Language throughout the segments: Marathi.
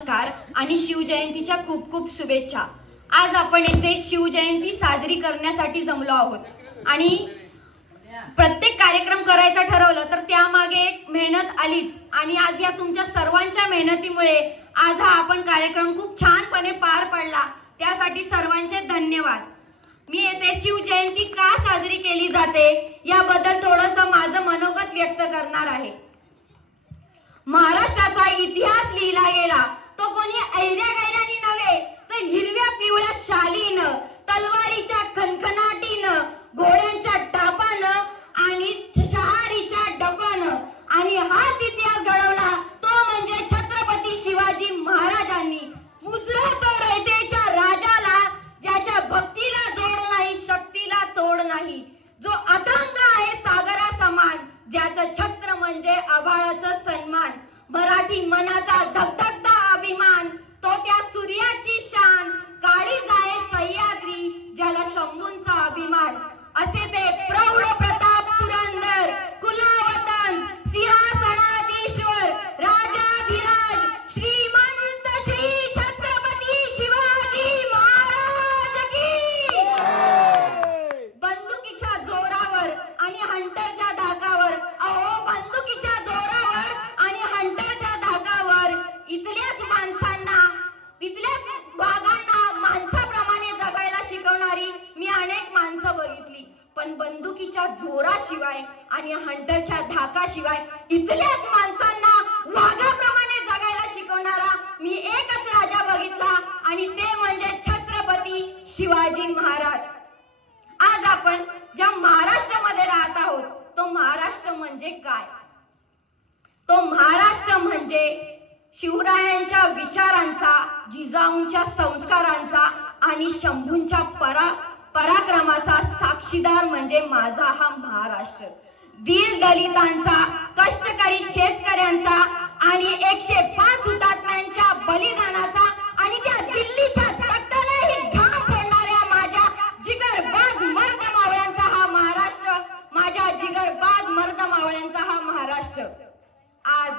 नमस्कार आणि शिवजयंतीच्या खूप खूप शुभेच्छा। आज आपण येथे शिवजयंती साजरी करण्यासाठी जमलो आहोत आणि प्रत्येक कार्यक्रम करायचा ठरवलं तर त्यामागे एक मेहनत आलीच आणि आज या तुमच्या सर्वांच्या मेहनतीमुळे आज हा आपण कार्यक्रम खूप छानपणे पार पडला। त्यासाठी सर्वांचे धन्यवाद। मी येथे शिवजयंती का साजरी केली जाते याबद्दल थोडंसं माझं मनोगत व्यक्त करणार आहे। महाराष्ट्राचा इतिहास लिहिला गेला तो कोणी ऐऱ्या गैऱ्यानी नव्हे तर हिरव्या पिवळ्या शालीनं, तलवारीच्या खणखणाटीनं, घोड्यांच्या टापानं आणि शहारीच्या डफानं आणि हाच इतिहास घडवला तो म्हणजे छत्रपती शिवाजी महाराजांनी। मुजरतो रयतेच्या राजाला ज्याच्या भक्तीला जोड नाही, शक्तीला तोड नाही, जो अथांग आहे सागरा समान, ज्याचं छत्र म्हणजे आभाळाचं सन्मान, मराठी मनाचा धगधगता अभिमान, तो त्या सूर्याची शान, काळीज आहे सह्याद्री ज्याला शंभूंचा अभिमान, असे ते प्रौढ प्रताप पुरंदर, कुलावतन, सिंहासनाधीश्वर, राजाधिराज, श्रीमंत श्री छत्रपती शिवाजी महाराज की। बंदुकीच्या जोरावर आणि हंटरच्या धाकावर, अहो बंदुकीच्या जोरावर आणि हंटरच्या धाकावर इथल्याच माणसांना, इथल्याच वाघांना माणसाप्रमाणे जगायला शिकवणारी मी अनेक माणसं बघितली, पण बंदुकीच्या जोराशिवाय आणि हंटरच्या धाकाशिवाय इथल्याच माणसांना वाघाप्रमाणे जगायला शिकवणारा मी एकच राजा बघितला आणि ते म्हणजे छत्रपती शिवाजी महाराज। आज आपण ज्या महाराष्ट्रामध्ये राहत आहोत तो महाराष्ट्र म्हणजे काय? तो महाराष्ट्र म्हणजे शिवरायांच्या विचारांचा, जिजाऊंच्या संस्कारांचा आणि शंभूंच्या पराक्रमाचा साक्षीदार म्हणजे माझा हा महाराष्ट्र। दीन दलितांचा, कष्टकरी शेतकऱ्यांचा आणि 105 हुतात्म्यांच्या बलिदानाचा आणि त्या दिल्लीच्या तख्तालाही घाम फोडणाऱ्या माझ्या जिगरबाज मर्द मावळ्यांचा हा महाराष्ट्र, माझ्या जिगरबाज मर्द मावळ्यांचा हा महाराष्ट्र। आज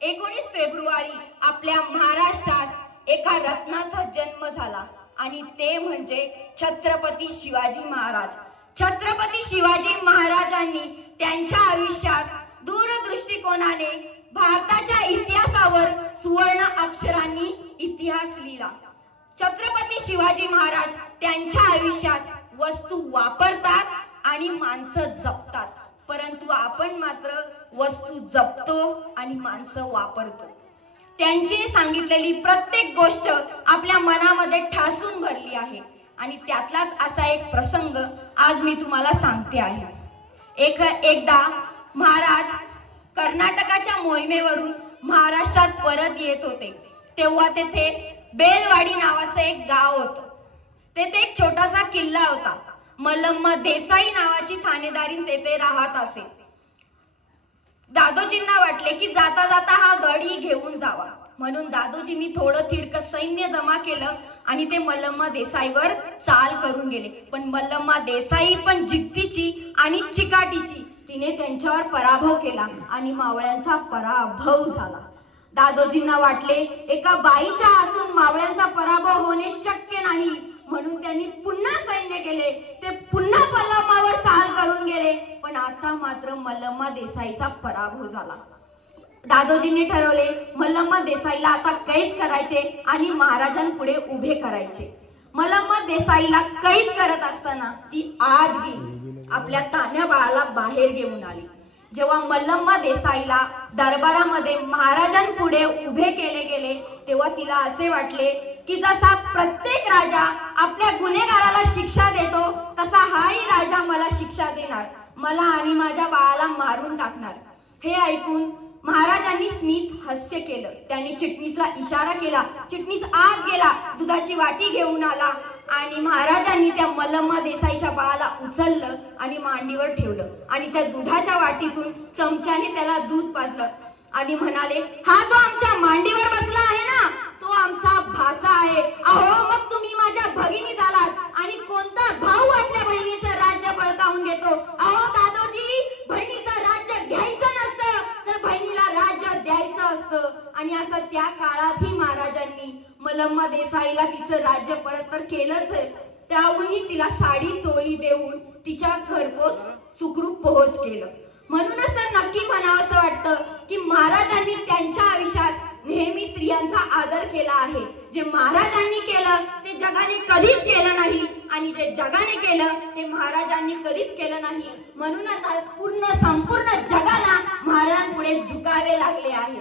19 फेब्रुवारी आपल्या महाराष्ट्रात एका रत्नाचा जन्म झाला आणि ते म्हणजे छत्रपती शिवाजी महाराज। छत्रपती शिवाजी महाराजांनी त्यांच्या आयुष्यात दूरदृष्टिकोनाने भारताच्या इतिहासावर सुवर्ण अक्षरांनी इतिहास लिहिला। छत्रपती शिवाजी महाराज त्यांच्या आयुष्यात वस्तू वापरतात आणि माणसं जपतात, परंतु आपण मात्र वस्तू जपतो आणि माणसं वापरतो। त्यांची सांगितलेली प्रत्येक गोष्ट आपल्या मनामध्ये ठासून भरली आहे आणि त्यातलाच असा एक प्रसंग आज मी तुम्हाला सांगते आहे। एकदा महाराज कर्नाटकाच्या मोहिमेवरून महाराष्ट्रात परत येत होते, तेव्हा तेथे बेलवाडी नावाचं एक गाव होतं। तेथे एक छोटासा किल्ला होता। मल्लम्मा देसाई नावाची ठाणेदारी तेथे राहत असे। दादोजींना वाटले की जाता जाता हा गड घेऊन जावा, म्हणून दादोजींनी थोडं तिडकं सैन्य जमा केलं आणि ते मल्लम्मा देसाईवर चाल करून गेले। पण मल्लम्मा देसाई पण जिद्दीची आणि चिकाटीची, तिने त्यांच्यावर पराभव केला आणि मावळ्यांचा पराभव झाला। दादोजींना वाटले एका बाईच्या हातून मावळ्यांचा पराभव होणे शक्य नाही, म्हणून त्यांनी पुन्हा सैन्य केले। ते पुन्हा मल्लम्मावर चाल करून गेले, पण आता मात्र मल्लम्मा देसाईचा पराभव झाला। दादोजींनी ठरवले मल्लम्मा देसाईला आता कैद करायचे आणि महाराजांपुढे उभे करायचे। मल्लम्मा देसाईला कैद करत असताना ती आत गेली, आपल्या तान्ह्या बाळाला बाहेर घेऊन आली। जेव्हा मल्लम्मा देसाईला दरबारामध्ये महाराजांपुढे उभे केले गेले तेव्हा तिला असे वाटले की जसा प्रत्येक राजा आपल्या गुन्हेगाराला शिक्षा देतो तसा हाही राजा मला शिक्षा देणार, मला आणि माझ्या बाळाला मारून टाकणार। हे ऐकून महाराजांनी स्मित हास्य केलं। त्यांनी चिटणीसला इशारा केला, चिटणीस आत गेला, दुधाची वाटी घेऊन आला आणि महाराजांनी त्या मल्लम्मा देसाईच्या बाळाला उचललं आणि मांडीवर ठेवलं आणि त्या दुधाच्या वाटीतून चमच्याने त्याला दूध पाजलं आणि म्हणाले, हा जो आमच्या मांडीवर बसला आहे ना तो आमचा भाचा आहे। अहो मग तुम्ही माझ्या भगिनी झालात आणि कोणता भाऊ आपल्या बहिणीचं राज्य बळकावून घेतो? अहो दादोजी, बहिणीचं राज्य घ्यायचं नसतं तर बहिणीला राज्य द्यायचं असतं। आणि असं त्या काळातही महाराजांनी मलम्मा देसाईला तिचं राज्य परत तर केलंच आहे, त्याहूनही तिला साडी चोळी देऊन तिच्या घरपोच सुखरूप पोहोच केलं. म्हणूनच तर नक्की म्हणावंसं वाटतं की महाराजांनी त्यांच्या आयुष्यात नेहमी स्त्रियांचा आदर केला आहे. जे महाराजांनी केलं ते जगाने कधीच केलं नाही आणि जे जगाने केलं ते महाराजांनी कधीच केलं नाही. म्हणूनच आज संपूर्ण जगाला महाराजांपुढे झुकावे लागले आहे.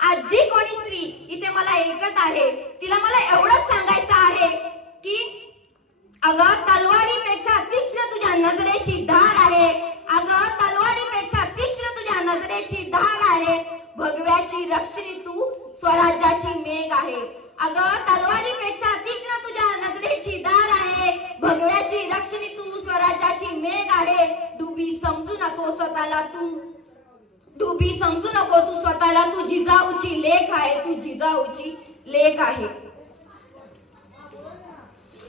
आज जी कोणी स्त्री इथे मला ऐकत आहे तिला मला एवढंच सांगायचं आहे की अगं तलवारीपेक्षा तीक्ष्ण तुझ्या नजरेची धार आहे. अगं तलवारीपेक्षा तीक्ष्ण तुझ्या नजरेची धार आहे. भगव्याची रक्षणी तू स्वराज्याची मेघ आहे. अगं तलवारीपेक्षा तीक्ष्ण तुझ्या नजरेची धार आहे. भगव्याची रक्षणी तू स्वराज्याची मेघ आहे. डुबी समजू नको स्वतःला तू स्वतःला तू जिजाऊची लेख आहे. तू जिजाऊची लेख आहे.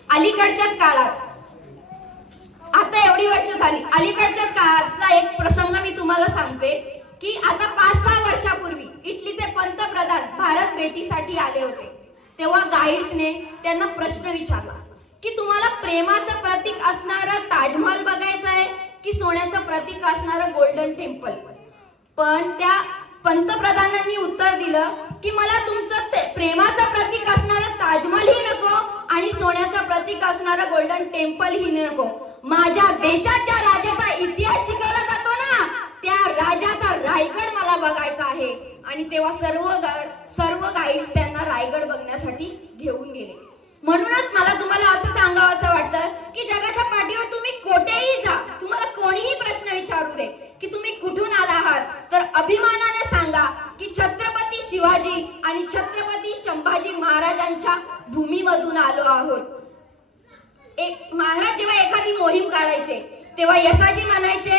अलीकडच्याच काळात आता एवढी वर्ष झाली, अलीकडच्याच काळातला एक प्रसंग मी तुम्हाला सांगते की आता 5-6 वर्षापूर्वी इटलीचे पंतप्रधान भारत भेटीसाठी आले होते. तेव्हा गाईड्सने त्यांना प्रश्न विचारला की तुम्हाला प्रेमाचं प्रतीक असणारं ताजमहल बघायचं आहे की सोन्याचं प्रतीक असणारं गोल्डन टेम्पल. पण त्या पंतप्रधानांनी उत्तर दिलं की मला तुमचं प्रेमाचं प्रतीक असणारं ताजमहलही नको आणि सोन्याचं प्रतीक असणारं गोल्डन टेम्पलही नको. माझ्या देशाच्या राजाचा इतिहास शिकवला जातो ना, त्या राजाचा रायगड मला बघायचा आहे. आणि तेव्हा सर्व गाईड्स त्यांना रायगड बघण्यासाठी घेऊन गेले. म्हणूनच मला तुम्हाला असं सांगावं असं वाटतं की जगाच्या पाठीवर तुम्ही कोठेही जा, तुम्हाला कोणीही प्रश्न विचारू दे की तुम्ही कुठून आला आहात, तर अभिमानाने सांगा की छत्रपती शिवाजी आणि छत्रपती संभाजी महाराजांच्या भूमीमधून आलो आहोत. महाराज जेव्हा एखादी मोहीम काढायचे तेव्हा यसाजी म्हणायचे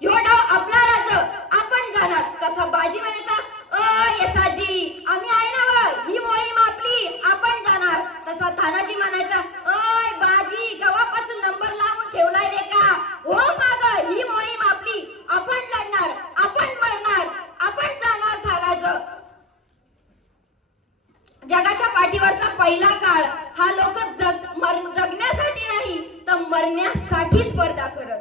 ह्यो डाव आपला राज आपण जाणार. तसा बाजी म्हणायचा यसाजी आम्ही आहे ना, ही मोहीम आपली आपण जाणार. तसा तानाजी म्हणायचा बाजी गव्हापासून नंबर लावून ठेवलाय रे का, हो माग ही मोहीम आपली आपण लढणार, आपण मरणार, आपण जाणार साराज. जगाच्या पाठीवरचा पहिला काळ हा लोक जगण्यासाठी नाही तर मरण्यासाठी स्पर्धा करत.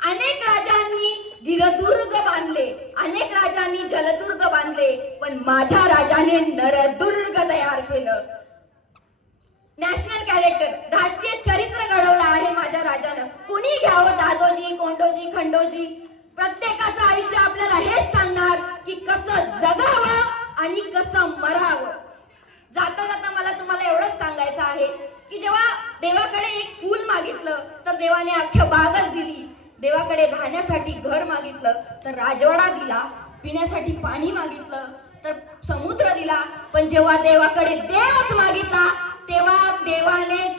अनेक राजांनी गिरदुर्ग बांधले, अनेक राजांनी जलदुर्ग बांधले, पण माझ्या राजाने नरदुर्ग तयार केलं. नॅशनल कॅरेक्टर राष्ट्रीय चरित्र घडवलं आहे माझ्या राजानं. कुणी घ्यावं दादोजी, कोंडोजी, खंडोजी, प्रत्येकाचं आयुष्य आपल्याला हेच सांगणार की कसं जगावं आणि कसं मरावं. जाता जाता मला तुम्हाला एवढंच सांगायचं आहे की जेव्हा देवाकडे एक फूल मागितलं तर देवाने अख्ख्या बागच दिली. देवाकडे राहण्यासाठी घर मागितलं तर राजवाडा दिला. पिण्यासाठी पाणी मागितलं तर समुद्र दिला. पण जेव्हा देवाकडे देवच मागितला तेव्हा देवाने